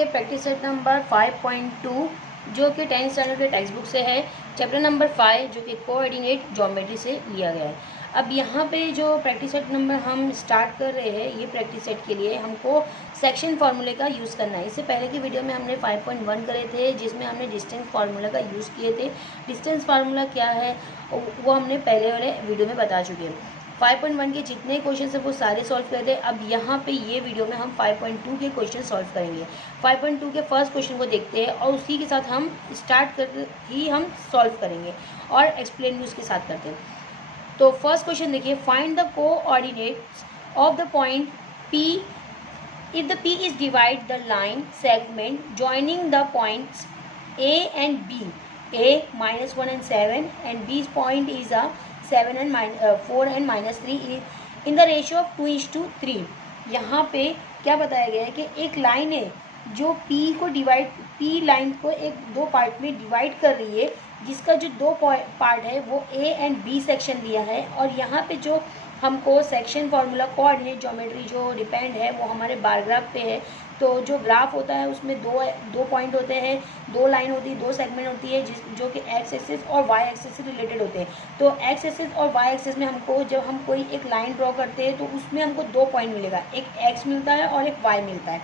करेंगे practice set number 5.2 जो कि 10th स्टैंडर्ड के टेक्स्ट बुक से है। चैप्टर नंबर 5 जो कि कोऑर्डिनेट ज्योमेट्री से लिया गया है। अब यहाँ पे जो प्रैक्टिस सेट नंबर हम स्टार्ट कर रहे हैं, ये प्रैक्टिस सेट के लिए हमको सेक्शन फार्मूले का यूज़ करना है। इससे पहले की वीडियो में हमने 5.1 करे थे जिसमें हमने डिस्टेंस फार्मूला का यूज़ किए थे। डिस्टेंस फार्मूला क्या है वो हमने पहले वाले वीडियो में बता चुके हैं। 5.1 के जितने क्वेश्चन है वो सारे सॉल्व कर दे। अब यहाँ पे ये वीडियो में हम 5.2 के क्वेश्चन सॉल्व करेंगे। 5.2 के फर्स्ट क्वेश्चन को देखते हैं और उसी के साथ हम स्टार्ट कर ही हम सॉल्व करेंगे और एक्सप्लेन भी उसके साथ करते हैं। तो फर्स्ट क्वेश्चन देखिए, find the coordinates of the point P if the P is divide the line segment joining the points A and B, A -1 and 7 and B's point is a 7 and 4 and -3 in the ratio of 2:3। यहाँ पे क्या बताया गया है कि एक line है जो P लाइन को दो पार्ट में डिवाइड कर रही है, जिसका जो दो पार्ट है वो A एंड B सेक्शन दिया है। और यहाँ पे जो हमको सेक्शन फार्मूला कोऑर्डिनेट ज्योमेट्री जो डिपेंड है वो हमारे बार ग्राफ पे है। तो जो ग्राफ होता है उसमें दो पॉइंट होते हैं, दो लाइन होती है, दो सेगमेंट होती है जो कि एक्स एक्सिस और वाई एक्सिस से रिलेटेड होते हैं। तो एक्स एक्सिस और वाई एक्सिस में हमको जब हम कोई एक लाइन ड्रॉ करते हैं तो उसमें हमको दो पॉइंट मिलेगा, एक एक्स मिलता है और एक वाई मिलता है।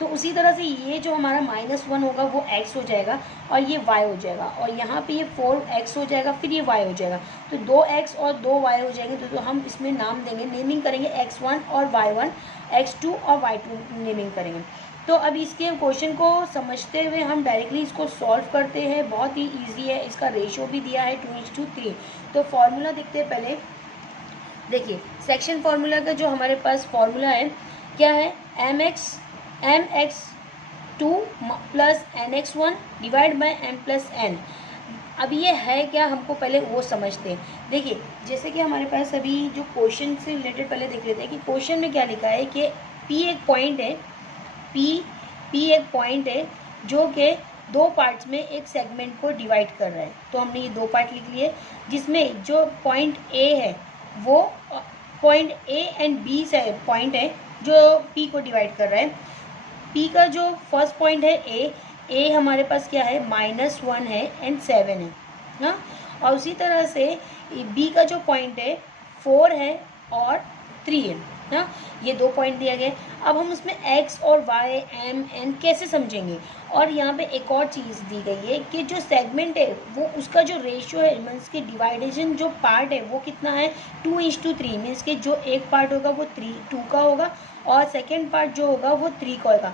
तो उसी तरह से ये जो हमारा -1 होगा वो x हो जाएगा और ये y हो जाएगा, और यहाँ पे ये 4x हो जाएगा, फिर ये y हो जाएगा। तो 2x और 2y हो जाएंगे। तो हम इसमें नाम देंगे, नेमिंग करेंगे x1 और y1, x2 और y2 नेमिंग करेंगे। तो अब इसके क्वेश्चन को समझते हुए हम डायरेक्टली इसको सॉल्व करते हैं। बहुत ही ईजी है, इसका रेशियो भी दिया है 2:3। तो फॉर्मूला देखते हैं पहले। देखिए सेक्शन फार्मूला का जो हमारे पास फॉर्मूला है क्या है, mx2 plus nx1 divide by m plus n। अब ये है क्या, हमको पहले वो समझते हैं। देखिए जैसे कि हमारे पास अभी जो क्वेश्चन से रिलेटेड पहले देख लेते हैं कि क्वेश्चन में क्या लिखा है कि P एक पॉइंट है, P एक पॉइंट है जो कि दो पार्ट्स में एक सेगमेंट को डिवाइड कर रहा है। तो हमने ये दो पार्ट लिख लिए, जिसमें जो पॉइंट A है वो पॉइंट A एंड B से पॉइंट है जो P को डिवाइड कर रहा है। P का जो फर्स्ट पॉइंट है A हमारे पास क्या है, -1 है एंड 7 है ना। और उसी तरह से B का जो पॉइंट है 4 है और 3 है ना। ये दो पॉइंट दिया गया। अब हम उसमें x और y, m, n कैसे समझेंगे। और यहाँ पे एक और चीज़ दी गई है कि जो सेगमेंट है वो उसका जो रेशियो है, मीन्स के डिवाइडेशन जो पार्ट है वो कितना है, 2:3। मीन्स के जो एक पार्ट होगा वो 2 का होगा और सेकेंड पार्ट जो होगा वो 3 का होगा।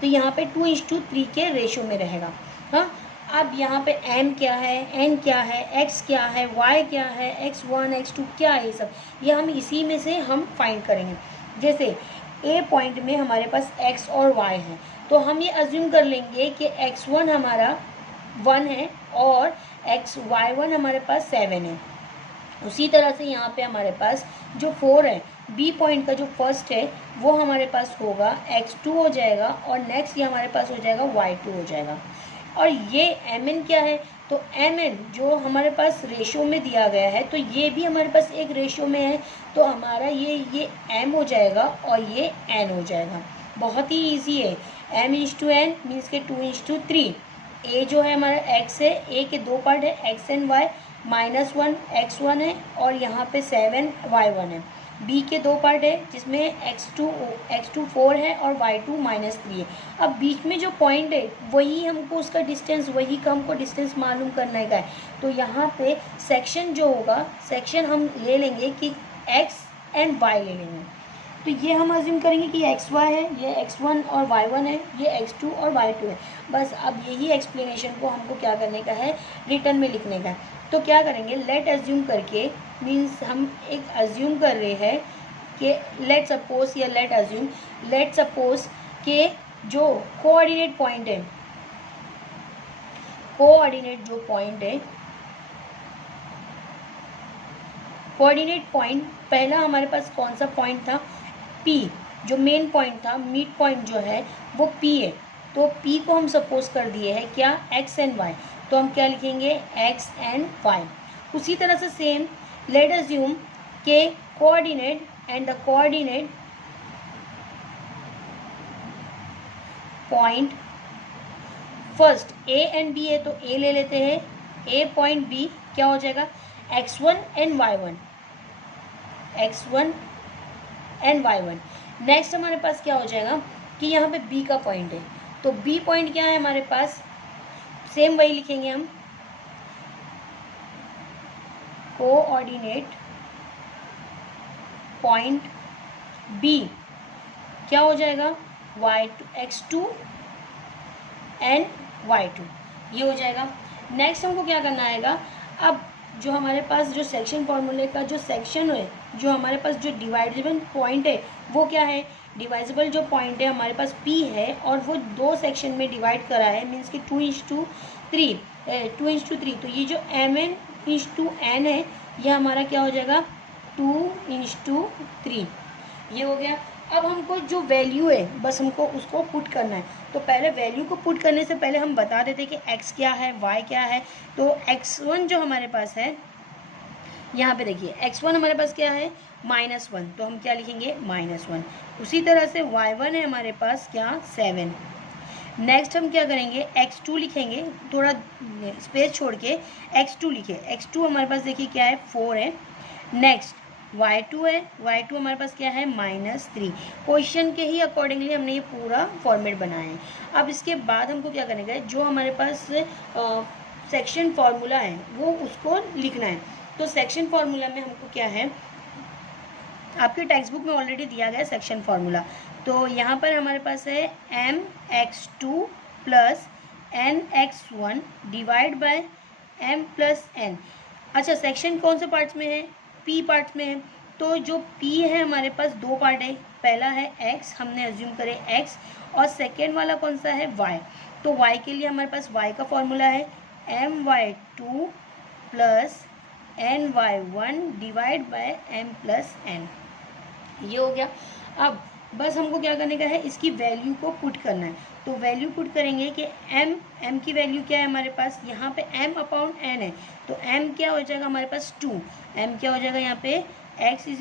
तो यहाँ पे 2:3 के रेशियो में रहेगा। हाँ, अब यहाँ पे m क्या है, n क्या है, x क्या है, y क्या है, x1 x2 क्या है, ये हम इसी में से हम फाइंड करेंगे। जैसे a पॉइंट में हमारे पास x और y है, तो हम ये अज्यूम कर लेंगे कि x1 हमारा 1 है और y1 हमारे पास 7 है। उसी तरह से यहाँ पे हमारे पास जो 4 है, B पॉइंट का जो फर्स्ट है वो हमारे पास होगा x2 हो जाएगा और नेक्स्ट ये हमारे पास हो जाएगा y2 हो जाएगा। और ये mn क्या है, तो mn जो हमारे पास रेशियो में दिया गया है तो ये भी हमारे पास एक रेशियो में है। तो हमारा ये m हो जाएगा और ये n हो जाएगा। बहुत ही इजी है। m/n मीन्स के 2:3। a जो है हमारा x है, a के दो पार्ट है x एंड y, -1 x1 है और यहाँ पे 7 y1 है। b के दो पार्ट है जिसमें x2 4 है और y2 -3 है। अब बीच में जो पॉइंट है वही हमको उसका डिस्टेंस, वही का हमको डिस्टेंस मालूम करने का है। तो यहाँ पे सेक्शन जो होगा, सेक्शन हम ले लेंगे कि x एंड y ले लेंगे। तो ये हम अज्यूम करेंगे कि xy है, ये x1 और y1 है, ये x2 और y2 है। बस अब यही एक्सप्लेनेशन को हमको क्या करने का है, रिटर्न में लिखने का है। तो क्या करेंगे, लेट अज्यूम करके, मीन्स हम एक अज्यूम कर रहे हैं कि लेट सपोज कि जो कोऑर्डिनेट पॉइंट है, कोऑर्डिनेट पॉइंट पहला हमारे पास कौन सा पॉइंट था, P। जो मेन पॉइंट था, मिड पॉइंट जो है वो P है। तो P को हम सपोज कर दिए हैं क्या, x एंड y। तो हम क्या लिखेंगे, x एंड y। उसी तरह से सेम लेट अज्यूम के coordinate point first A and B है तो ए ले लेते हैं, ए पॉइंट बी क्या हो जाएगा x1 and y1, x1 and y1। Next हमारे पास क्या हो जाएगा कि यहाँ पे b का पॉइंट है, तो b पॉइंट क्या है हमारे पास, सेम वही लिखेंगे हम, कोऑर्डिनेट पॉइंट b क्या हो जाएगा x2 एंड y2, ये हो जाएगा। नेक्स्ट हमको क्या करना आएगा, अब जो हमारे पास जो सेक्शन फॉर्मूले का जो सेक्शन है, जो हमारे पास जो डिवाइडेबल पॉइंट है वो क्या है, डिवाइजेबल जो पॉइंट है हमारे पास P है और वो दो सेक्शन में डिवाइड करा है, मीन्स कि 2:3, तो ये जो m/n है ये हमारा क्या हो जाएगा 2:3, ये हो गया। अब हमको जो वैल्यू है बस हमको उसको पुट करना है, तो पहले वैल्यू को पुट करने से पहले हम बता देते कि x क्या है y क्या है। तो x1 जो हमारे पास है यहाँ पे देखिए x1 हमारे पास क्या है -1, तो हम क्या लिखेंगे -1। उसी तरह से y1 है हमारे पास क्या 7। नेक्स्ट हम क्या करेंगे x2 लिखेंगे, थोड़ा स्पेस छोड़ के x2 लिखे, x2 हमारे पास देखिए क्या है 4 है। नेक्स्ट y2 है, y2 हमारे पास क्या है -3। क्वेश्चन के ही अकॉर्डिंगली हमने ये पूरा फॉर्मेट बनाया है। अब इसके बाद हमको क्या करना है, जो हमारे पास सेक्शन फार्मूला है वो उसको लिखना है। तो सेक्शन फार्मूला में हमको क्या है, आपके टेक्स्ट बुक में ऑलरेडी दिया गया है सेक्शन फार्मूला। तो यहाँ पर हमारे पास है mx2 plus nx1 divide by m plus n। अच्छा सेक्शन कौन से पार्ट्स में है, P पार्ट्स में है। तो जो P है हमारे पास दो पार्ट है, पहला है x, हमने अज्यूम करे x, और सेकेंड वाला कौन सा है y। तो y के लिए हमारे पास y का फॉर्मूला है my2 plus ny1 divide by m plus n, ये हो गया। अब बस हमको क्या करने का है, इसकी वैल्यू को पुट करना है। तो वैल्यू पुट करेंगे कि m की वैल्यू क्या है हमारे पास, यहाँ पे m/n है, तो m क्या हो जाएगा हमारे पास 2, m क्या हो जाएगा यहाँ पे x =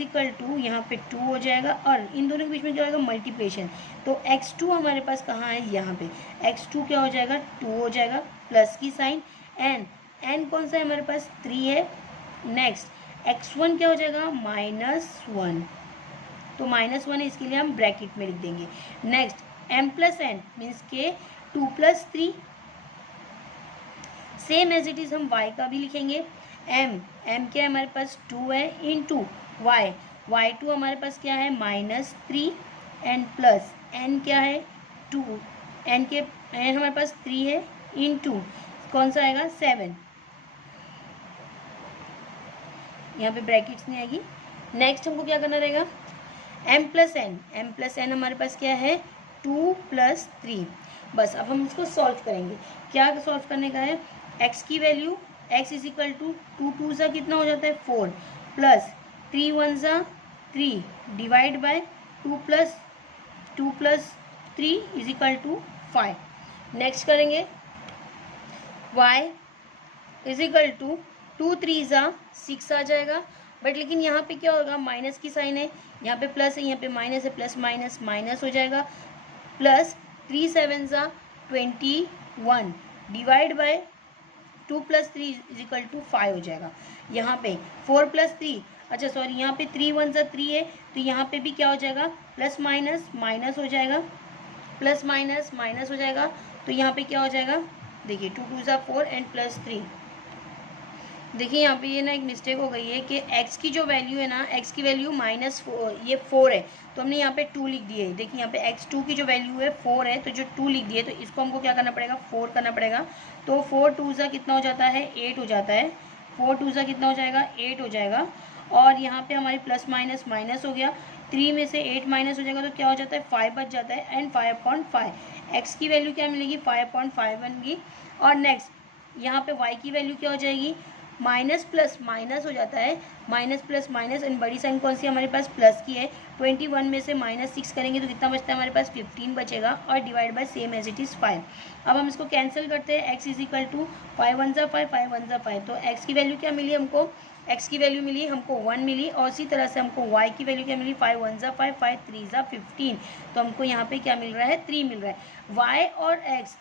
यहाँ पे 2 हो जाएगा, और इन दोनों के बीच में क्या होगा मल्टीप्लिकेशन। तो x2 हमारे पास कहाँ है, यहाँ पे x2 क्या हो जाएगा 2 हो जाएगा, प्लस की साइन, n कौन सा है हमारे पास 3 है। नेक्स्ट x1 क्या हो जाएगा -1, तो -1 है, इसके लिए हम ब्रैकेट में लिख देंगे। Next m plus n means के 2 + 3, सेम एज इट इज हम y का भी लिखेंगे। m क्या है हमारे पास 2 है, इंटू y2 हमारे पास क्या है -3 एंड प्लस n क्या है 2, n हमारे पास 3 है, इंटू कौन सा आएगा 7, यहाँ पे ब्रैकेट्स नहीं आएगी। नेक्स्ट हमको क्या करना रहेगा m प्लस n हमारे पास क्या है 2 + 3। बस अब हम इसको सॉल्व करेंगे। क्या सॉल्व करने का है, x की वैल्यू x = 2 2 सा कितना हो जाता है 4, प्लस 3 1 सा 3 डिवाइड बाय 2 + 3 = 5। नेक्स्ट करेंगे y = 2 3 सा 6 आ जाएगा, बट लेकिन यहाँ पे क्या होगा माइनस की साइन है, यहाँ पे प्लस है, यहाँ पे माइनस है, प्लस माइनस माइनस हो जाएगा, प्लस 3 7 सा 21 डिवाइड बाय 2 + 3 = 5 हो जाएगा। यहाँ पे 4 + 3, अच्छा सॉरी यहाँ पे 3 1 सा 3 है, तो यहाँ पे भी क्या हो जाएगा प्लस माइनस माइनस हो जाएगा, प्लस माइनस माइनस हो जाएगा। तो यहाँ पे क्या हो जाएगा देखिए 2 2 सा 4 एंड प्लस 3। देखिए यहाँ पे ये ना एक मिस्टेक हो गई है कि x की जो वैल्यू है ना, x की वैल्यू ये 4 है, तो हमने यहाँ पे 2 लिख दिए। देखिए यहाँ पे x2 की जो वैल्यू है 4 है, तो जो 2 लिख दिए, तो इसको हमको क्या करना पड़ेगा 4 करना पड़ेगा। तो 4 2 सा कितना हो जाता है 8 हो जाता है, 4 2 सा कितना हो जाएगा 8 हो जाएगा, और यहाँ पे हमारी प्लस माइनस माइनस हो गया, 3 में से 8 माइनस हो जाएगा, तो क्या हो जाता है 5 बच जाता है, एंड 5/5 x की वैल्यू क्या मिलेगी 5/5 बनेगी। और नेक्स्ट यहाँ पे y की वैल्यू क्या हो जाएगी, माइनस प्लस माइनस हो जाता है, माइनस प्लस माइनस, एंड बड़ी साइन कौन सी हमारे पास प्लस की है। 21 में से -6 करेंगे तो कितना बचता है हमारे पास 15 बचेगा, और divide by same as it is 5। अब हम इसको कैंसिल करते हैं, x = 5 1 सा 5 5 1 सा 5, तो x की वैल्यू क्या मिली हमको एक्स की वैल्यू मिली हमको 1 मिली, और इसी तरह से हमको वाई की वैल्यू क्या मिली 5 1 ज़ा 5 5 3 ज़ा 15, तो हमको यहाँ पे क्या मिल रहा है 3 मिल रहा है। वाई और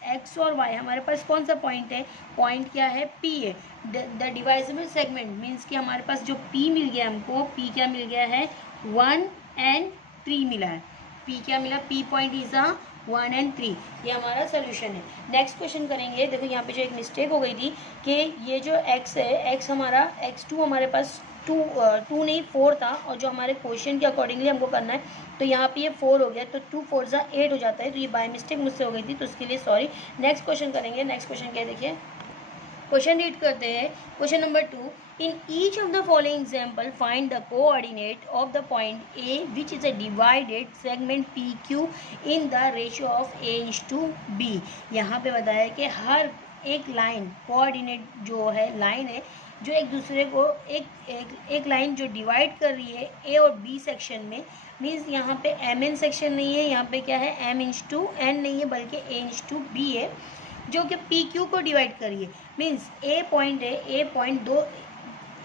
एक्स और वाई हमारे पास कौन सा पॉइंट है, पॉइंट क्या है पी है। द डिवाइजेबल सेगमेंट मीन्स कि हमारे पास जो पी मिल गया हमको, पी क्या मिल गया है 1 and 3 मिला है। पी क्या मिला, पी पॉइंट इज 1 and 3, ये हमारा सोल्यूशन है। नेक्स्ट क्वेश्चन करेंगे। देखो यहाँ पे जो एक मिस्टेक हो गई थी कि ये जो x है, x हमारा x2 हमारे पास 2 नहीं 4 था, और जो हमारे क्वेश्चन के अकॉर्डिंगली हमको करना है, तो यहाँ पे ये 4 हो गया, तो 2 4 ज़ा 8 हो जाता है, तो ये बाय मिस्टेक मुझसे हो गई थी, तो उसके लिए सॉरी। नेक्स्ट क्वेश्चन करेंगे। नेक्स्ट क्वेश्चन क्या है देखिए, क्वेश्चन रीड करते हैं। Question number 2, in each of the following example find the coordinate of the point A which is a divided segment PQ in the ratio of A:B। यहाँ पे बताया कि हर एक लाइन कोऑर्डिनेट जो है लाइन है जो एक दूसरे को एक लाइन जो डिवाइड कर रही है ए और बी सेक्शन में, मीन्स यहाँ पे MN सेक्शन नहीं है, यहाँ पे क्या है M/N नहीं है बल्कि A/B है, जो कि PQ को डिवाइड कर रही है। मीन्स ए पॉइंट है, ए पॉइंट दो,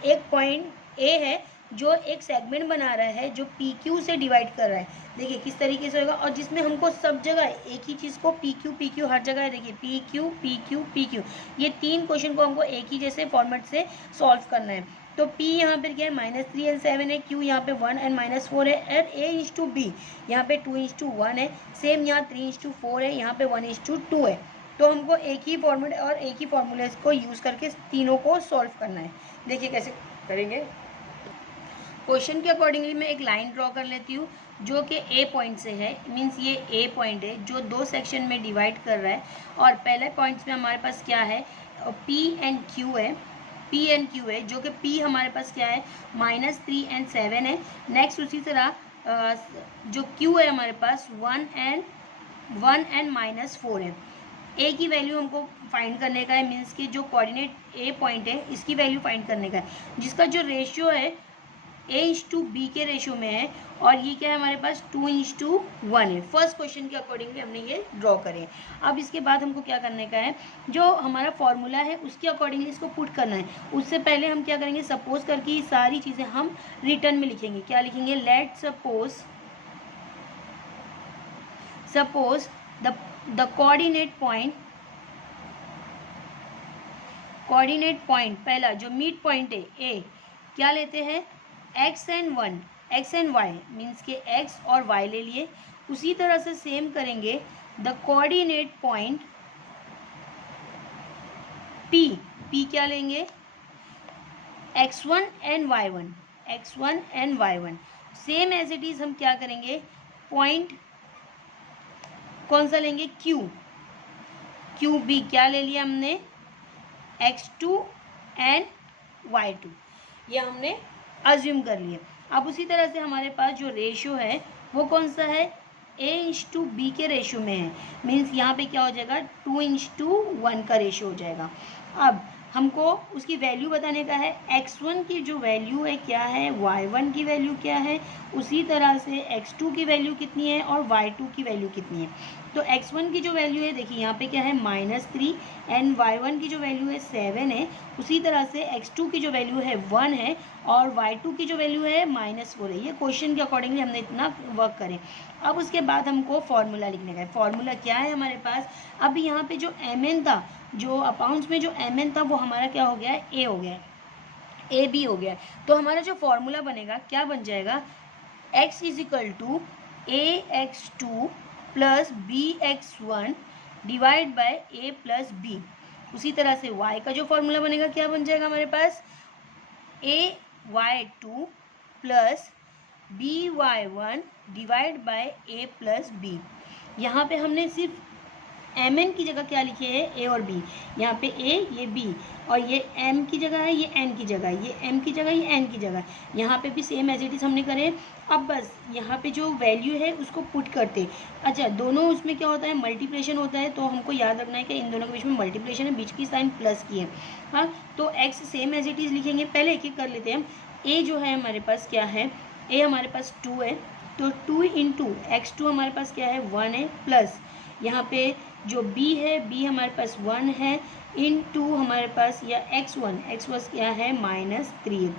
एक पॉइंट ए है जो एक सेगमेंट बना रहा है जो PQ से डिवाइड कर रहा है। देखिए किस तरीके से होगा, और जिसमें हमको सब जगह एक ही चीज़ को PQ हर जगह है। देखिए PQ, ये 3 क्वेश्चन को हमको एक ही जैसे फॉर्मेट से सॉल्व करना है। तो P यहाँ पर क्या है -3 and 7 है, Q यहाँ पे 1 and -4 है, और A/B यहाँ पे 2:1 है, सेम यहाँ 3:4 है, यहाँ पे 1:2 है। तो हमको एक ही फॉर्मूले और एक ही फॉर्मूले को यूज़ करके तीनों को सॉल्व करना है। देखिए कैसे करेंगे। क्वेश्चन के अकॉर्डिंगली मैं एक लाइन ड्रॉ कर लेती हूँ जो कि ए पॉइंट से है, मीन्स ये ए पॉइंट है जो 2 सेक्शन में डिवाइड कर रहा है, और पहले पॉइंट्स में हमारे पास क्या है P and Q है, P and Q है, जो कि P हमारे पास क्या है -3 and 7 है। नेक्स्ट उसी तरह जो Q है हमारे पास 1 and -4 है। ए की वैल्यू हमको फाइंड करने का है, मीन्स कि जो कोऑर्डिनेट ए पॉइंट है इसकी वैल्यू फाइंड करने का है, जिसका जो रेशियो है A/B के रेशियो में है, और ये क्या है हमारे पास 2:1 है। फर्स्ट क्वेश्चन के अकॉर्डिंगली हमने ये ड्रॉ करे। अब इसके बाद हमको क्या करने का है, जो हमारा फॉर्मूला है उसके अकॉर्डिंगली इसको पुट करना है। उससे पहले हम क्या करेंगे, सपोज करके ये सारी चीज़ें हम रिटर्न में लिखेंगे। क्या लिखेंगे, let suppose the coordinate point पहला जो मिड पॉइंट है ए, क्या लेते हैं x and y, मीन्स के x और y ले लिए। उसी तरह से सेम करेंगे द कोऑर्डिनेट पॉइंट p क्या लेंगे x1 and y1। Same as it is हम क्या करेंगे, पॉइंट कौन सा लेंगे QB, क्या ले लिया हमने x2 and y2, ये हमने अज्यूम कर लिया। अब उसी तरह से हमारे पास जो रेशियो है वो कौन सा है, A/B के रेशियो में है, मीन्स यहाँ पे क्या हो जाएगा 2:1 का रेशियो हो जाएगा। अब हमको उसकी वैल्यू बताने का है, x1 की जो वैल्यू है क्या है, y1 की वैल्यू क्या है, उसी तरह से x2 की वैल्यू कितनी है और y2 की वैल्यू कितनी है। तो x1 की जो वैल्यू है देखिए यहाँ पे क्या है -3, एंड y1 की जो वैल्यू है 7 है। उसी तरह से x2 की जो वैल्यू है 1 है, और y2 की जो वैल्यू है -4 है। ये क्वेश्चन के अकॉर्डिंगली हमने इतना वर्क करें। अब उसके बाद हमको फॉर्मूला लिखने का है। फॉर्मूला क्या है हमारे पास, अब यहाँ पे जो mn था, जो अपाउंट्स में जो mn था वो हमारा क्या हो गया है, a हो गया है, AB हो गया है। तो हमारा जो फॉर्मूला बनेगा क्या बन जाएगा, x = ax2 + bx1 divide by a + b। उसी तरह से y का जो फॉर्मूला बनेगा क्या बन जाएगा हमारे पास, ay2 + by1 divide by a + b। यहाँ पे हमने सिर्फ mn की जगह क्या लिखे है, a और b। यहाँ पे a, ये b, और ये m की जगह है, ये n की जगह है, ये m की जगह, ये n की जगह। यहाँ पे भी सेम एज इट इज हमने करे। अब बस यहाँ पे जो वैल्यू है उसको पुट करते। अच्छा, दोनों उसमें क्या होता है, मल्टीप्लिकेशन होता है, तो हमको याद रखना है कि इन दोनों के बीच में मल्टीप्लिकेशन है, बीच की साइन प्लस की है। हाँ, तो x same as it is लिखेंगे। पहले एक एक कर लेते हैं हम। a जो है हमारे पास क्या है, a हमारे पास 2 है, तो 2 × x2 हमारे पास क्या है 1 है, प्लस यहाँ पे जो b है, b हमारे पास 1 है, इन टू हमारे पास या x1 क्या है -3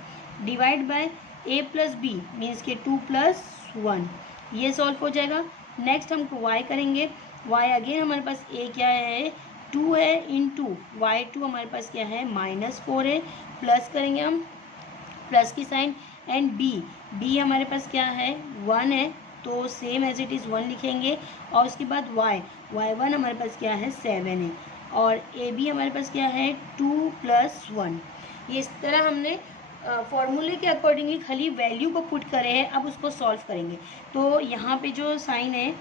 divide by a plus B means के 2 + 1, ये सॉल्व हो जाएगा। नेक्स्ट हम y करेंगे, y अगेन हमारे पास a क्या है 2 है, इन टू y2 हमारे पास क्या है -4 है, प्लस करेंगे हम प्लस की साइन, एंड b हमारे पास क्या है 1 है, तो सेम एज इट इज़ 1 लिखेंगे। और उसके बाद y1 हमारे पास क्या है 7 है, और ab हमारे पास क्या है 2 + 1। ये इस तरह हमने फॉर्मूले के अकॉर्डिंगली खाली वैल्यू को पुट करे हैं, अब उसको सॉल्व करेंगे। तो यहाँ पे जो साइन है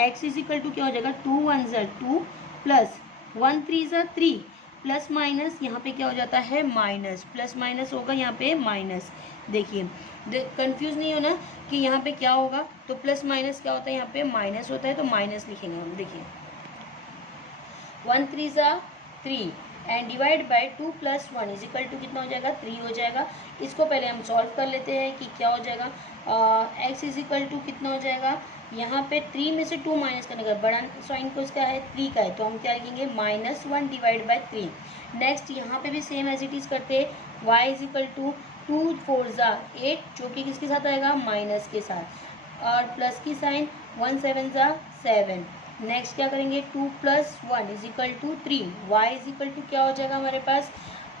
x = क्या हो जाएगा 2 × 1 = 2 प्लस 1 × 3 = 3 प्लस माइनस यहाँ पे क्या हो जाता है माइनस, प्लस माइनस होगा यहाँ पे माइनस। देखिए कंफ्यूज नहीं होना कि यहाँ पे क्या होगा, तो प्लस माइनस क्या होता है यहाँ पे माइनस होता है, तो माइनस लिखेंगे हम। देखिए 1 × 3 = 3 एंड डिवाइड बाय 2 + 1 = कितना हो जाएगा 3 हो जाएगा। इसको पहले हम सॉल्व कर लेते हैं कि क्या हो जाएगा। x = कितना हो जाएगा, यहाँ पे 3 में से 2 माइनस करने का बड़ा साइन को इसका है 3 का है, तो हम क्या लिखेंगे -1 डिवाइड बाय 3। नेक्स्ट यहाँ पे भी सेम एज इट इज़ करते हैं, y = 2 × 4 = 8 जो कि किसके साथ आएगा माइनस के साथ, और प्लस की साइन 1 × 7 = 7। नेक्स्ट क्या करेंगे 2 + 1 = 3, y = क्या हो जाएगा हमारे पास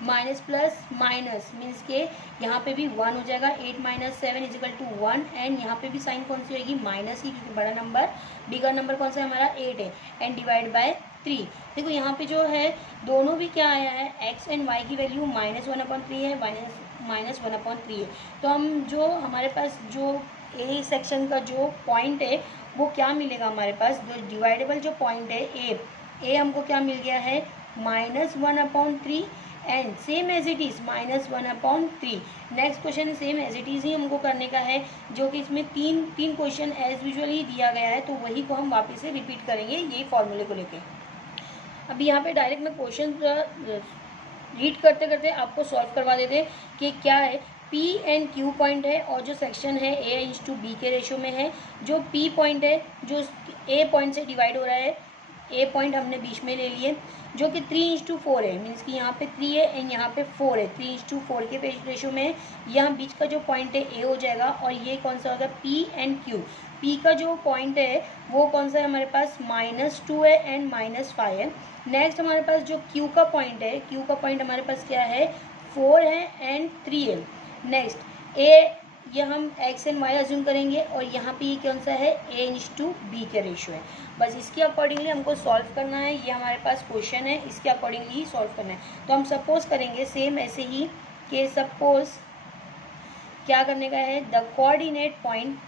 माइनस प्लस माइनस मीन्स के यहाँ पे भी 1 हो जाएगा, 8 - 7 = 1, एंड यहाँ पे भी साइन कौन सी होगी माइनस की, क्योंकि बड़ा नंबर बिगर नंबर कौन सा है हमारा 8 है, एंड डिवाइड बाय 3। देखो यहाँ पे जो है दोनों भी क्या आया है x एंड y की वैल्यू -1/3 है, -1/3 है। तो हम जो हमारे पास जो ए सेक्शन का जो पॉइंट है वो क्या मिलेगा हमारे पास, जो डिवाइडेबल जो पॉइंट है ए हमको क्या मिल गया है -1/3 and same as it is -1/3। Next question same as it is ही हमको करने का है, जो कि इसमें तीन क्वेश्चन एज यूजुअली दिया गया है, तो वही को हम वापस से रिपीट करेंगे यही फॉर्मूले को लेके। अभी यहाँ पे डायरेक्ट मैं क्वेश्चन रीड करते करते आपको सॉल्व करवा देते हैं कि क्या है। P एंड Q पॉइंट है और जो सेक्शन है A/B के रेशो में है। जो P पॉइंट है जो A पॉइंट से डिवाइड हो रहा है, A पॉइंट हमने बीच में ले लिए, जो कि 3:4 है, मीन्स कि यहाँ पे 3 है एंड यहाँ पे 4 है, 3:4 के रेशो में है। यहाँ बीच का जो पॉइंट है A हो जाएगा, और ये कौन सा होगा P एंड Q। P का जो पॉइंट है वो कौन सा है हमारे पास -2 है एंड -5 है। नेक्स्ट हमारे पास जो Q का पॉइंट है, Q का पॉइंट हमारे पास क्या है 4 है एंड 3 है। नेक्स्ट A, ये हम x एंड y अज्यूम करेंगे, और यहाँ पे ये कौन सा है A/B के रेशो है। बस इसके अकॉर्डिंगली हमको सॉल्व करना है, ये हमारे पास क्वेश्चन है, इसके अकॉर्डिंगली ही सॉल्व करना है। तो हम सपोज करेंगे सेम ऐसे ही कि सपोज क्या करने का है, द कोऑर्डिनेट पॉइंट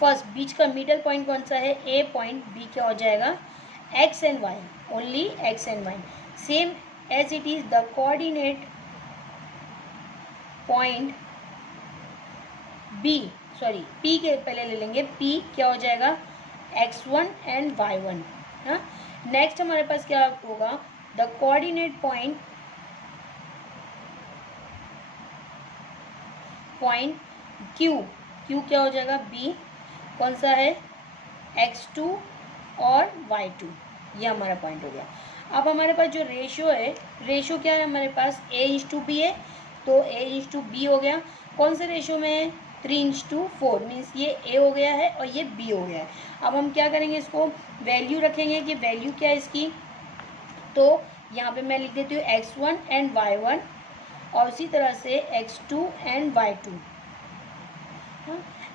फर्स्ट बीच का मिडल पॉइंट कौन सा है A पॉइंट, B क्या हो जाएगा x and y, only x and y। Same as it is the coordinate point P के पहले ले लेंगे, P क्या हो जाएगा x1 एंड y1। हाँ, नेक्स्ट हमारे पास क्या होगा द कोऑर्डिनेट पॉइंट Q क्या हो जाएगा B, कौन सा है x2 और y2, ये हमारा पॉइंट हो गया। अब हमारे पास जो रेशियो है, रेशियो क्या है हमारे पास A/B है, तो A/B हो गया। कौन से रेशियो में है 3:4, मीन्स ये A हो गया है और ये B हो गया है। अब हम क्या करेंगे, इसको वैल्यू रखेंगे कि वैल्यू क्या है इसकी, तो यहाँ पे मैं लिख देती हूँ x1 एंड y1, और उसी तरह से x2 एंड y2।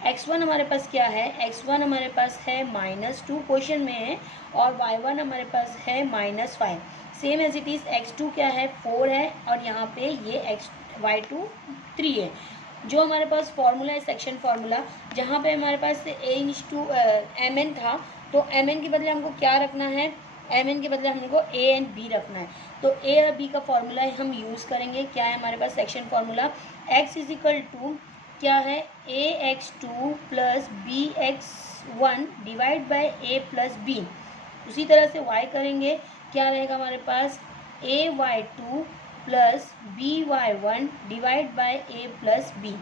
x1 हमारे पास क्या है, x1 हमारे पास है -2 क्वेश्चन में है, और y1 हमारे पास है -5। Same as it is x2 क्या है 4 है, और यहाँ पे ये y2 3 है। जो हमारे पास फॉर्मूला है सेक्शन फार्मूला, जहाँ पे हमारे पास mn था, तो mn के बदले हमको क्या रखना है, mn के बदले हमको a एंड b रखना है। तो a और b का फॉर्मूला हम यूज़ करेंगे। क्या है हमारे पास सेक्शन फार्मूला, x = क्या है ax2 + bx1 divide by a + b। उसी तरह से y करेंगे, क्या रहेगा हमारे पास ay2 + by1 divide by a + b,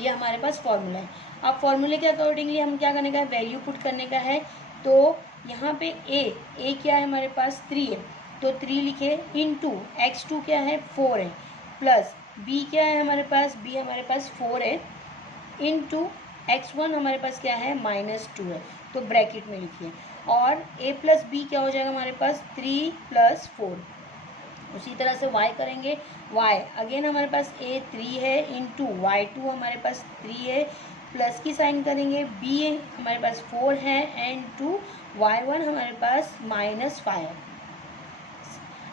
ये हमारे पास फॉर्मूला है। अब फॉर्मूले के अकॉर्डिंगली हम क्या करने का है, वैल्यू पुट करने का है। तो यहाँ पे ए क्या है हमारे पास 3 है, तो 3 लिखे इंटू x2 क्या है 4 है, प्लस b क्या है हमारे पास, b हमारे पास 4 है, इंटू x1 हमारे पास क्या है -2 है, तो ब्रैकेट में लिखिए। और a प्लस बी क्या हो जाएगा हमारे पास 3 + 4। उसी तरह से y करेंगे, y अगेन हमारे पास a 3 है, इंटू y2 हमारे पास 3 है, प्लस की साइन करेंगे, b हमारे पास 4 है, एंड टू y1 हमारे पास -5 है,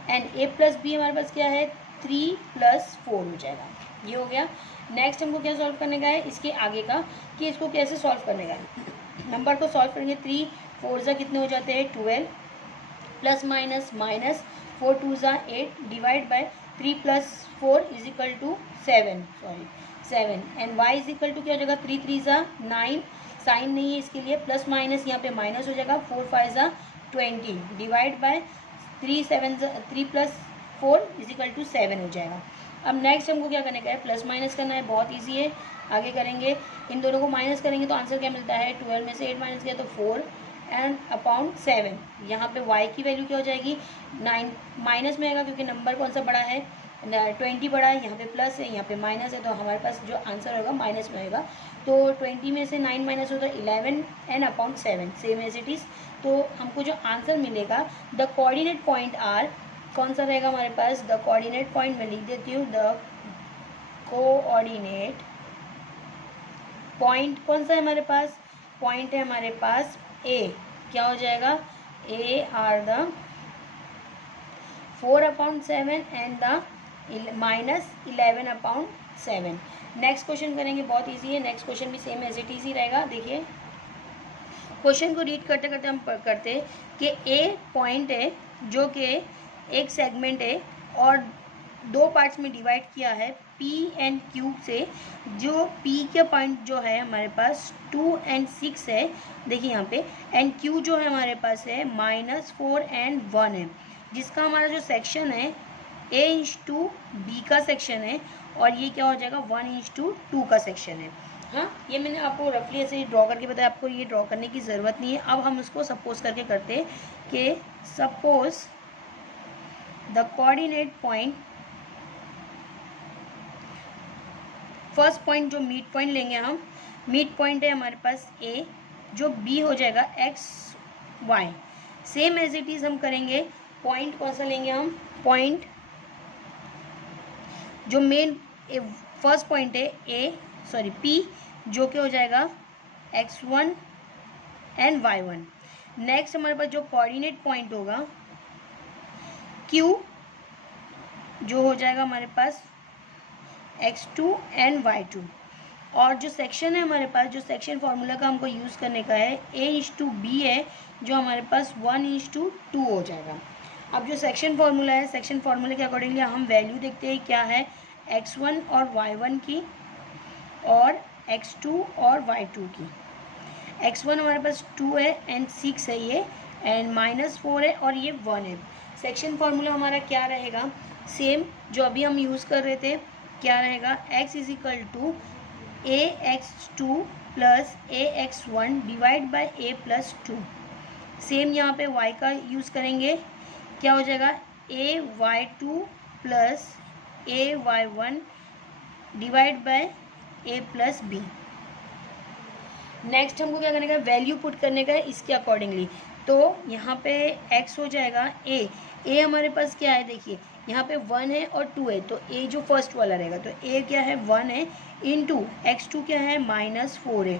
एंड a प्लस बी हमारे पास क्या है 3 + 4 हो जाएगा। ये हो गया। नेक्स्ट हमको क्या सॉल्व करने का है, इसके आगे का, कि इसको कैसे सॉल्व करने का है। नंबर को सॉल्व करेंगे, 3 4 ज़ा कितने हो जाते हैं 12, प्लस माइनस माइनस 4 2 ज़ा 8, डिवाइड बाय 3 + 4 = 7 एंड y = क्या हो जाएगा 3 3 ज़ा 9, साइन नहीं है इसके लिए, प्लस माइनस यहाँ पे माइनस हो जाएगा, 4 5 ज़ा 20, डिवाइड बाय 3 + 4 = 7 हो जाएगा। अब नेक्स्ट हमको क्या करने का है, प्लस माइनस करना है, बहुत इजी है। आगे करेंगे, इन दोनों को माइनस करेंगे तो आंसर क्या मिलता है, 12 में से 8 माइनस किया तो 4 एंड अपॉन 7। यहाँ पे y की वैल्यू क्या हो जाएगी 9, माइनस में आएगा क्योंकि नंबर कौन सा बड़ा है 20 बड़ा है, यहाँ पे प्लस है, यहाँ पे माइनस है, तो हमारे पास जो आंसर होगा माइनस में होगा। तो 20 में से 9 माइनस होता है 11 and upon 7, same as it is. तो हमको जो आंसर मिलेगा, द कोऑर्डिनेट पॉइंट आर, कौन सा रहेगा हमारे पास, द कोऑर्डिनेट पॉइंट में लिख देती हूँ, द कोऑर्डिनेट पॉइंट कौन सा है हमारे पास, पॉइंट है हमारे पास ए, क्या हो जाएगा, A are the 4/7 and the -11/7। Next question करेंगे, बहुत इजी है। नेक्स्ट क्वेश्चन भी सेम एज इट इज ही रहेगा। देखिए क्वेश्चन को रीड करते करते हम करते हैं कि ए पॉइंट है जो कि एक सेगमेंट है और 2 पार्ट्स में डिवाइड किया है P एंड Q से। जो P के पॉइंट जो है हमारे पास 2 एंड 6 है, देखिए यहाँ पे, एंड Q जो है हमारे पास है -4 एंड 1 है, जिसका हमारा जो सेक्शन है A/B का सेक्शन है, और ये क्या हो जाएगा 1/2 का सेक्शन है। हाँ, ये मैंने आपको रफली ऐसे ड्रॉ करके बताया, आपको ये ड्रॉ करने की ज़रूरत नहीं है। अब हम उसको सपोज करके करते हैं कि suppose the coordinate point, first point जो मिड पॉइंट लेंगे हम, मिड पॉइंट है हमारे पास A, जो B हो जाएगा XY। Same as it is हम करेंगे, पॉइंट कौन सा लेंगे हम, पॉइंट जो मेन फर्स्ट पॉइंट है P, जो कि हो जाएगा x1 एंड y1। नेक्स्ट हमारे पास जो कोऑर्डिनेट पॉइंट होगा Q, जो हो जाएगा हमारे पास x2 एंड y2। और जो सेक्शन है हमारे पास, जो सेक्शन फार्मूला का हमको यूज़ करने का है, A/B है, जो हमारे पास 1/2 हो जाएगा। अब जो सेक्शन फार्मूला है, सेक्शन फार्मूले के अकॉर्डिंगली हम वैल्यू देखते हैं क्या है, x1 और y1 की, और x2 और y2 की। x1 हमारे पास 2 है एंड 6 है ये, एंड -4 है और ये 1 है। सेक्शन फार्मूला हमारा क्या रहेगा, सेम जो अभी हम यूज़ कर रहे थे, क्या रहेगा, x = ax2 + ax1 divide by a + 2। Same यहाँ पे y का यूज़ करेंगे, क्या हो जाएगा ay2 + ay1 divide by a + b। Next हमको क्या करने का है, वैल्यू पुट करने का है इसके अकॉर्डिंगली। तो यहाँ पे x हो जाएगा a हमारे पास क्या है, देखिए यहाँ पे 1 है और 2 है, तो a जो फर्स्ट वाला रहेगा, तो a क्या है 1 है, इंटू x2 क्या है -4 है,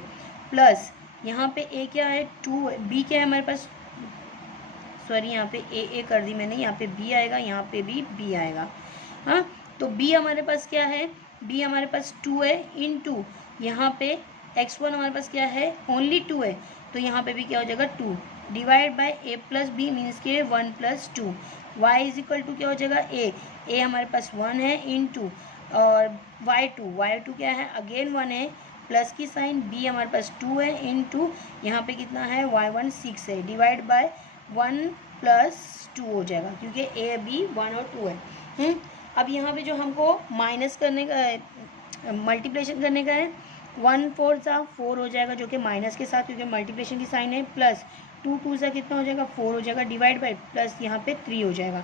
प्लस यहाँ पे a क्या है 2 है, b क्या है हमारे पास, सॉरी यहाँ पे a कर दी मैंने, यहाँ पे b आएगा, यहाँ पे भी b आएगा। हाँ, तो b हमारे पास क्या है, b हमारे पास 2 है, इंटू यहाँ पे x1 हमारे पास क्या है, ओनली 2 है, तो यहाँ पे भी क्या हो जाएगा 2, divide by a + b means के 1 + 2। y = क्या हो जाएगा a हमारे पास 1 है, इंटू और y2 क्या है, अगेन 1 है, प्लस की साइन, b हमारे पास 2 है, इंटू यहाँ पे कितना है y1 6 है, डिवाइड बाय 1 + 2 हो जाएगा, क्योंकि a b 1 और 2 है। अब यहाँ पे जो हमको माइनस करने का है, मल्टीप्लिकेशन करने का है, 1 4 सा 4 हो जाएगा जो कि माइनस के साथ क्योंकि मल्टीप्लिकेशन की साइन है, प्लस 2 2 सा कितना हो जाएगा 4 हो जाएगा, डिवाइड बाई प्लस यहाँ पे 3 हो जाएगा,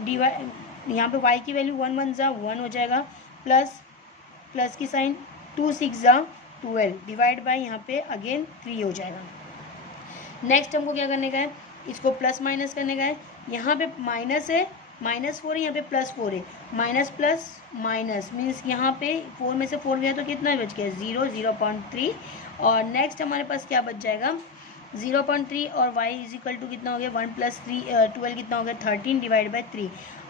डिवाइड यहाँ पे y की वैल्यू 1 1 सा 1 हो जाएगा, प्लस की साइन 2 6 सा 12, डिवाइड बाई यहाँ पे अगेन 3 हो जाएगा। नेक्स्ट हमको क्या करने का है, इसको प्लस माइनस करने का है। यहाँ पे माइनस है, -4 है, यहाँ पे +4 है, माइनस प्लस माइनस मीन्स यहाँ पे 4 में से 4 गया तो कितना बच गया 0 0.3। और नेक्स्ट हमारे पास क्या बच जाएगा 0.3 और y इज इक्वल टू कितना हो गया 1 + 3 12 कितना हो गया 13 डिवाइड बाई 3।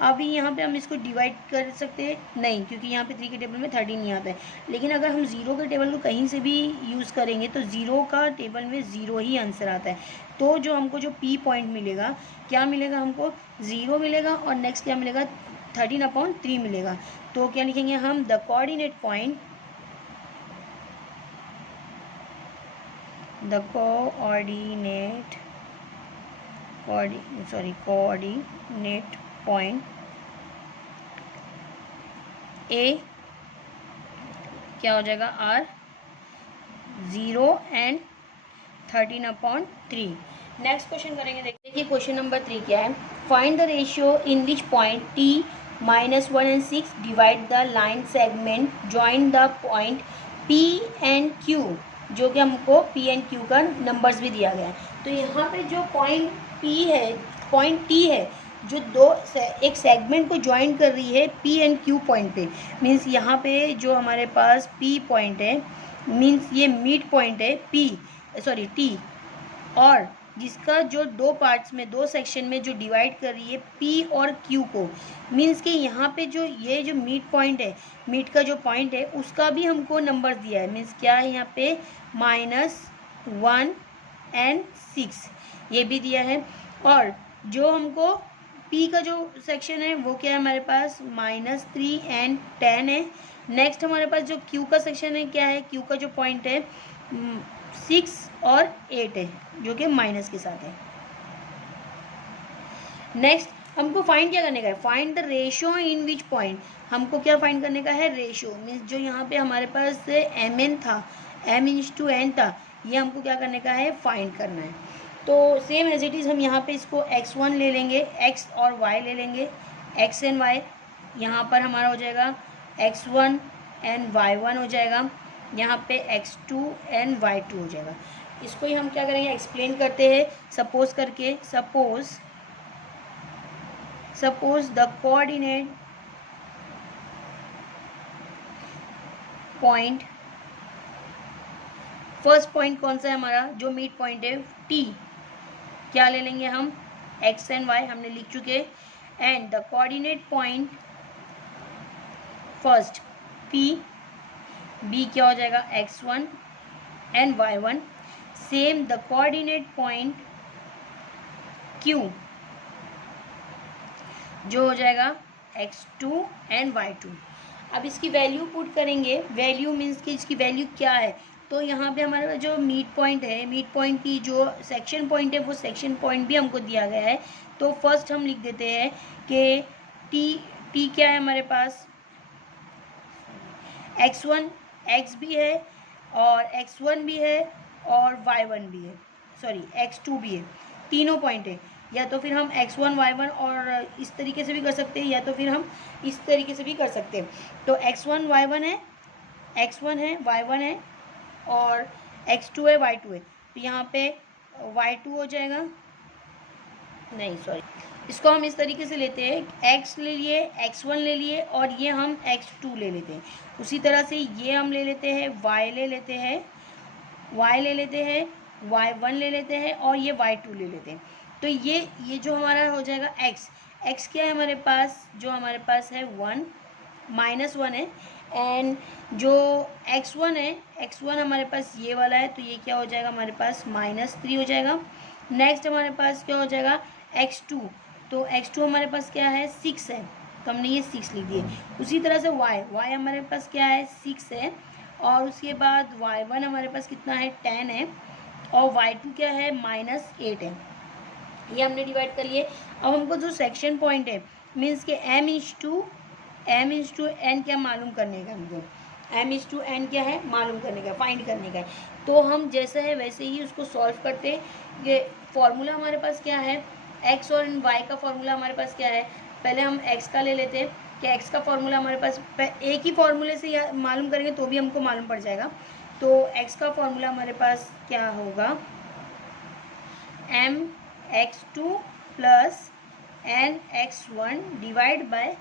अभी यहाँ पे हम इसको डिवाइड कर सकते हैं नहीं क्योंकि यहाँ पे 3 के टेबल में 13 नहीं आता है, लेकिन अगर हम 0 के टेबल को कहीं से भी यूज़ करेंगे तो 0 का टेबल में 0 ही आंसर आता है। तो जो हमको जो P पॉइंट मिलेगा क्या मिलेगा, हमको 0 मिलेगा और नेक्स्ट क्या मिलेगा 13/3 मिलेगा। तो क्या लिखेंगे हम, the coordinate point, the coordinate point A क्या हो जाएगा R 0 and 13/3। नेक्स्ट क्वेश्चन करेंगे, देखिए क्वेश्चन नंबर 3 क्या है, find the ratio in which point T -1 and 6 divide the line segment join the point P and Q, जो कि हमको P एंड Q का नंबर्स भी दिया गया है। तो यहाँ पे जो पॉइंट P है, पॉइंट T है जो एक सेगमेंट को ज्वाइन कर रही है P एंड Q पॉइंट पे, मीन्स यहाँ पे जो हमारे पास P पॉइंट है मीन्स ये मिड पॉइंट है T, और जिसका जो दो पार्ट्स में दो सेक्शन में जो डिवाइड कर रही है P और Q को, मीन्स कि यहाँ पे जो ये जो मिड पॉइंट है, मिड का जो पॉइंट है उसका भी हमको नंबर दिया है, मीन्स क्या है यहाँ पे -1 and 6 ये भी दिया है। और जो हमको P का जो सेक्शन है वो क्या है हमारे पास -3 and 10 है। नेक्स्ट हमारे पास जो Q का सेक्शन है क्या है, Q का जो पॉइंट है 6 और 8 है जो कि माइनस के साथ है। नेक्स्ट हमको फाइंड क्या करने का है, find the ratio in which point, हमको क्या फाइंड करने का है रेशियो, मीन्स जो यहाँ पे हमारे पास mn था, m/n था, ये हमको क्या करने का है फाइंड करना है। तो सेम एज इट इज़ हम यहाँ पे इसको x1 ले लेंगे, x और y ले लेंगे, x एंड y, यहाँ पर हमारा हो जाएगा x1 एंड y1 हो जाएगा, यहाँ पे x2 एंड y2 हो जाएगा। इसको ही हम क्या करेंगे एक्सप्लेन करते हैं सपोज करके, suppose the coordinate point, first point कौन सा है हमारा जो मिड पॉइंट है T, क्या ले लेंगे हम x एंड y हमने लिख चुके, and the coordinate point first P, B क्या हो जाएगा x1 and y1, same the coordinate point Q जो हो जाएगा x2 एंड y2। अब इसकी वैल्यू पुट करेंगे, वैल्यू मीन्स कि इसकी वैल्यू क्या है, तो यहाँ पे हमारे पास जो मिड पॉइंट है, मिड पॉइंट की जो सेक्शन पॉइंट है वो सेक्शन पॉइंट भी हमको दिया गया है। तो फर्स्ट हम लिख देते हैं कि टी क्या है हमारे पास x1 x भी है और x1 भी है और y1 भी है, सॉरी x2 भी है, तीनों पॉइंट है। या तो फिर हम x1 y1 और इस तरीके से भी कर सकते हैं, या तो फिर हम इस तरीके से भी कर सकते हैं। तो x1 y1 है, x1 है y1 है और x2 है y2 है, तो यहाँ पे y2 हो जाएगा, नहीं सॉरी, इसको हम इस तरीके से लेते हैं, x ले लिए, x1 ले लिए और ये हम x2 ले लेते हैं। उसी तरह से ये हम ले लेते हैं, y ले लेते हैं, y1 ले लेते हैं और ये y2 ले लेते हैं। तो ये जो हमारा हो जाएगा x क्या है हमारे पास, जो हमारे पास है 1 -1 है, एंड जो x1 है, x1 हमारे पास ये वाला है, तो ये क्या हो जाएगा हमारे पास -3 हो जाएगा। नेक्स्ट हमारे पास क्या हो जाएगा x2, तो x2 हमारे पास क्या है 6 है, तो हमने ये 6 लिख दिए। उसी तरह से y हमारे पास क्या है 6 है, और उसके बाद y1 हमारे पास कितना है 10 है, और y2 क्या है -8 है, ये हमने डिवाइड कर लिए। अब हमको जो सेक्शन पॉइंट है मीन्स के m/n क्या मालूम करने का हमको, m इज टू n क्या है, मालूम करने का, फाइंड करने का है। तो हम जैसा है वैसे ही उसको सॉल्व करते। ये फॉर्मूला हमारे पास क्या है, x और y का फॉर्मूला हमारे पास क्या है, पहले हम x का ले लेते हैं कि x का फॉर्मूला हमारे पास एक ही फॉर्मूले से मालूम करेंगे तो भी हमको मालूम पड़ जाएगा। तो x का फॉर्मूला हमारे पास क्या होगा, mx2 plus nx1 divide by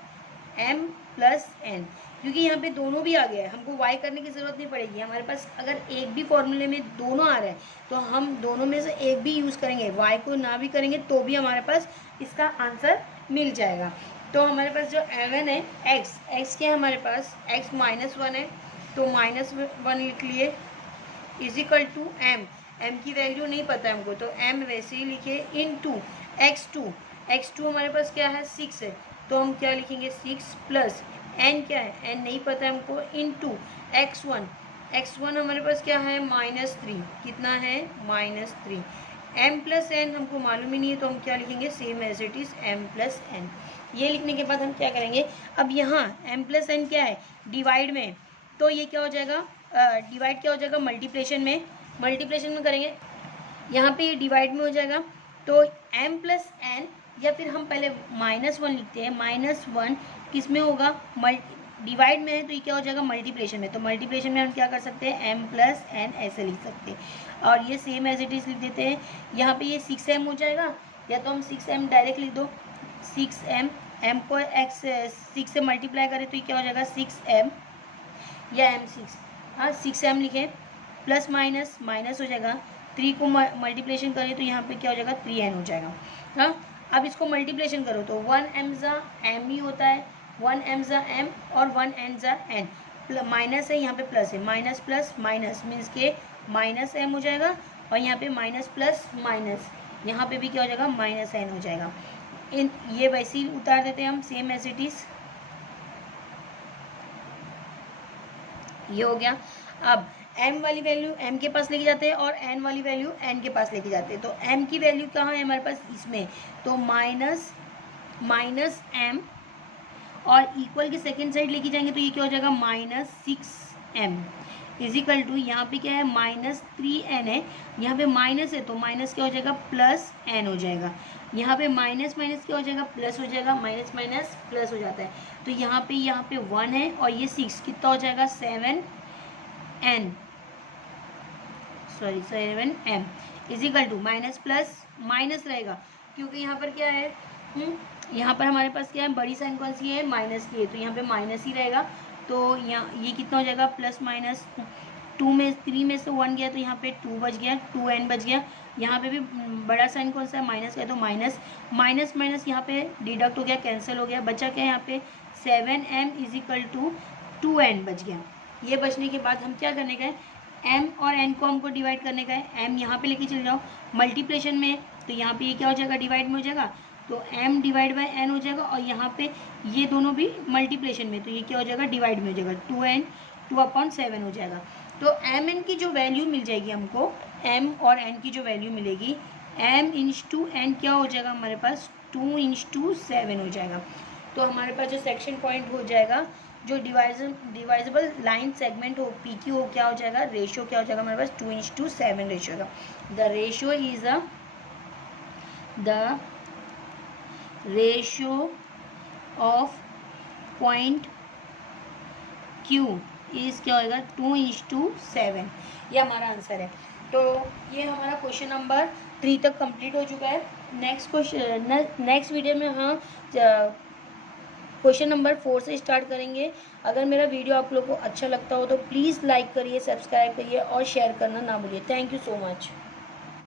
m plus n, क्योंकि यहाँ पे दोनों भी आ गया है, हमको y करने की ज़रूरत नहीं पड़ेगी। हमारे पास अगर एक भी फॉर्मूले में दोनों आ रहे हैं तो हम दोनों में से एक भी यूज़ करेंगे, y को ना भी करेंगे तो भी हमारे पास इसका आंसर मिल जाएगा। तो हमारे पास जो m है x के हमारे पास x -1 है, तो -1 लिख लिए इज इक्वल टू m की वैल्यू नहीं पता है हमको, तो m वैसे ही लिखे इनटू x2 हमारे पास क्या है 6 है, तो हम क्या लिखेंगे 6 प्लस n क्या है, n नहीं पता है हमको, इनटू x1 हमारे पास क्या है -3, कितना है -3, m प्लस n हमको मालूम ही नहीं है, तो हम क्या लिखेंगे same as it is m plus n। ये लिखने के बाद हम क्या करेंगे, अब यहाँ m प्लस n क्या है डिवाइड में, तो ये क्या हो जाएगा, डिवाइड क्या हो जाएगा मल्टीप्लिकेशन में करेंगे, यहाँ पे ये डिवाइड में हो जाएगा। तो m प्लस n, या फिर हम पहले -1 लिखते हैं, -1 किस में होगा, डिवाइड में है तो ये क्या हो जाएगा मल्टीप्लिकेशन में, तो मल्टीप्लिकेशन में हम क्या कर सकते हैं m प्लस n ऐसे लिख सकते हैं, और ये सेम एज इट इज़ लिख देते हैं। यहाँ पे ये 6m हो जाएगा, या तो हम 6m डायरेक्ट लिख दो, 6m, m को x 6 से मल्टीप्लाई करें तो ये क्या हो जाएगा 6m या m6, हाँ 6m लिखें, प्लस माइनस हो जाएगा, 3 को मल्टीप्लिकेशन करें तो यहाँ पे क्या हो जाएगा 3n हो जाएगा। हाँ अब इसको मल्टीप्लिकेशन करो तो 1m ज़ा m ही होता है, 1m ज़ा m और 1n ज़ा n, माइनस है यहाँ पे प्लस है, माइनस प्लस माइनस मीन्स के -m हो जाएगा, और यहाँ पे माइनस प्लस माइनस, यहाँ पे भी क्या हो जाएगा -n हो जाएगा। ये वैसे ही उतार देते हैं हम सेम एज इट इज़, ये हो गया। अब m वाली वैल्यू m के पास लेके जाते हैं और n वाली वैल्यू n के पास लेके जाते हैं, तो m की वैल्यू कहाँ है हमारे पास इसमें, तो माइनस m, और इक्वल के सेकेंड साइड लेके जाएंगे तो ये क्या हो जाएगा -6m इज इक्वल टू, यहाँ पे क्या है -3n है, यहाँ पे माइनस है तो माइनस क्या हो जाएगा प्लस n हो जाएगा, यहाँ पे माइनस क्या हो जाएगा प्लस हो जाएगा, माइनस प्लस हो जाता है, तो यहाँ पे 1 है और ये 6 कितना हो जाएगा 7m is equal to minus plus minus रहेगा, क्योंकि यहाँ पर क्या है यहाँ पर हमारे पास क्या है बड़ी साइन कौन सी है माइनस की है, तो यहाँ पे माइनस ही रहेगा, तो यहाँ ये कितना हो जाएगा प्लस माइनस 3 में से 1 गया तो यहाँ पे 2 बच गया, 2n बच गया, यहाँ पे भी बड़ा साइन कौन सा है माइनस का है, तो माइनस यहाँ पे डिडक्ट हो गया, कैंसिल हो गया, बचा क्या यहाँ पे 7m is equal to 2n बच गया। ये बचने के बाद हम क्या करने का है, m और n को हमको डिवाइड करने का है, m यहाँ पे लेके चले जाओ मल्टीप्लिकेशन में, तो यहाँ पे ये क्या हो जाएगा डिवाइड में हो जाएगा, तो m डिवाइड बाय n हो जाएगा, और यहाँ पे ये दोनों भी मल्टीप्लिकेशन में, तो ये क्या हो जाएगा डिवाइड में हो जाएगा, 2/7 हो जाएगा। तो m n की जो वैल्यू मिल जाएगी हमको, m और n की जो वैल्यू मिलेगी, m इंच टू n क्या हो जाएगा हमारे पास 2/7 हो जाएगा। तो हमारे पास जो सेक्शन पॉइंट हो जाएगा, जो डिवाइजेबल लाइन सेगमेंट हो PQ हो, क्या हो जाएगा रेशियो क्या हो जाएगा हमारे पास 2/7 रेशियो का। The ratio is the ratio of point Q is क्या होगा 2/7, ये हमारा आंसर है। तो ये हमारा क्वेश्चन नंबर 3 तक कंप्लीट हो चुका है। नेक्स्ट वीडियो में हाँ क्वेश्चन नंबर 4 से स्टार्ट करेंगे। अगर मेरा वीडियो आप लोग को अच्छा लगता हो तो प्लीज़ लाइक करिए, सब्सक्राइब करिए और शेयर करना ना भूलिए। Thank you so much.